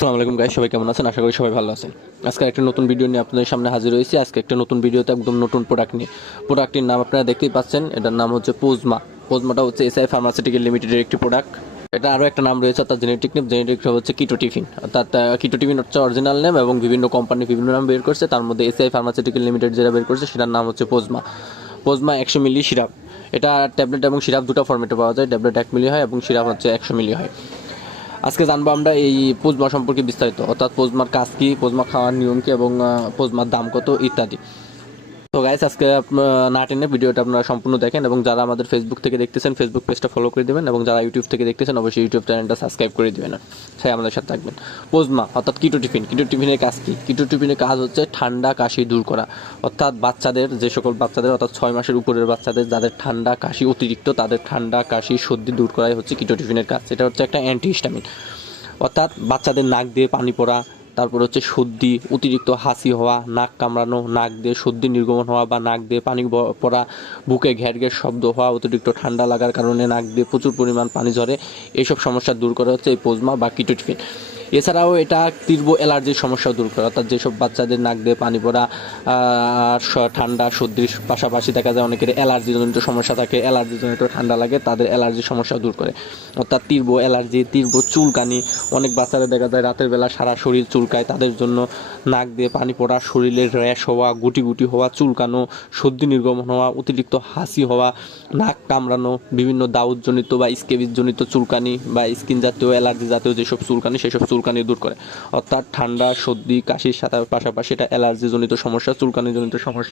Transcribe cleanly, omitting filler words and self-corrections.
আসসালামু আলাইকুম গাইস, সবাই কেমন আছেন? আশা করি সবাই ভালো আছেন। আজকে একটা নতুন ভিডিও নিয়ে আপনাদের সামনে হাজির হয়েছি। আজকে একটা নতুন ভিডিওতে একদম নতুন প্রোডাক্ট নিয়ে। প্রোডাক্টটির নাম আপনারা দেখতেই পাচ্ছেন, এটার নাম হচ্ছে পোজমা। পোজমাটা হচ্ছে এসআই ফার্মাসিউটিক্যাল লিমিটেডের একটি প্রোডাক্ট। এটা আরও একটা নাম রয়েছে, অর্থাৎ জেনেটিক নেম। জেনেটিক হচ্ছে কিটো টিফিন, অর্থাৎ কিটো টিফিন হচ্ছে অরিজিনাল নেম এবং বিভিন্ন কোম্পানি বিভিন্ন নাম বের করছে। তার মধ্যে এসআই ফার্মাসিউটিক্যাল লিমিটেড যেটা বের করছে সেটার নাম হচ্ছে পোজমা। পোজমা 100 মিলি সিরাপ। এটা ট্যাবলেট এবং সিরাপ দুটো ফর্মেটে পাওয়া যায়। ট্যাবলেট 1 মিলি হয় এবং সিরাপ হচ্ছে 100 মিলি হয়। আজকে জানবো আমরা এই পোজমা সম্পর্কে বিস্তারিত, অর্থাৎ পোজমার কাজ কী, পোজমা খাওয়ার নিয়ম কী এবং পোজমার দাম কত ইত্যাদি। তো গাইস, আজকে না টেনে ভিডিওটা আপনারা সম্পূর্ণ দেখেন এবং যারা আমাদের ফেসবুক থেকে দেখতেছেন ফেসবুক পেজটা ফলো করে দেবেন এবং যারা ইউটিউব থেকে দেখতেছেন অবশ্যই ইউটিউব চ্যানেলটা সাবস্ক্রাইব করে দেবেন, সেই আমাদের সাথে থাকবেন। পোজমা অর্থাৎ কিটো টিফিন। কিটো টিফিনের কাজ কী? কিটো টিফিনের কাজ হচ্ছে ঠান্ডা কাশি দূর করা, অর্থাৎ বাচ্চাদের, যে সকল বাচ্চাদের অর্থাৎ 6 মাসের উপরের বাচ্চাদের যাদের ঠান্ডা কাশি অতিরিক্ত, তাদের ঠান্ডা কাশি সর্দি দূর করাই হচ্ছে কিটো টিফিনের কাজ। এটা হচ্ছে একটা অ্যান্টিহিস্টামিন, অর্থাৎ বাচ্চাদের নাক দিয়ে পানি পড়া, তারপর হচ্ছে সর্দি, অতিরিক্ত হাসি হওয়া, নাক কামড়ানো, নাক দিয়ে সর্দি নির্গমন হওয়া বা নাক দিয়ে পানি পড়া, বুকে ঘ্যাট ঘ্যাট শব্দ হওয়া, অতিরিক্ত ঠান্ডা লাগার কারণে নাক দিয়ে প্রচুর পরিমাণ পানি ঝরে, এইসব সমস্যা দূর করা হচ্ছে এই পোজমা বা কিটো টিফিন। এছাড়াও এটা তীব্র অ্যালার্জির সমস্যা দূর করে, অর্থাৎ যেসব বাচ্চাদের নাক দিয়ে পানি পড়া, ঠান্ডা সর্দির পাশাপাশি দেখা যায় অনেকের অ্যালার্জিজনিত সমস্যা থাকে, অ্যালার্জিজনিত ঠান্ডা লাগে, তাদের অ্যালার্জির সমস্যা দূর করে। অর্থাৎ তীব্র অ্যালার্জি, তীব্র চুলকানি, অনেক বাচ্চাদের দেখা যায় রাতের বেলা সারা শরীর চুলকায়, তাদের জন্য নাক দিয়ে পানি পড়া, শরীরের র্যাশ হওয়া, গুটি গুটি হওয়া, চুলকানো, সর্দি নির্গমন হওয়া, অতিরিক্ত হাসি হওয়া, নাক কামড়ানো, বিভিন্ন দাউদজনিত বা স্কেবিসজনিত চুলকানি বা স্কিন জাতীয় অ্যালার্জি জাতীয় যেসব চুলকানি সেসব চুলকানি দূর করে। অর্থাৎ ঠান্ডা সর্দি কাশির সাথে পাশাপাশি এটা অ্যালার্জিজনিত সমস্যা, চুলকানিজনিত সমস্যা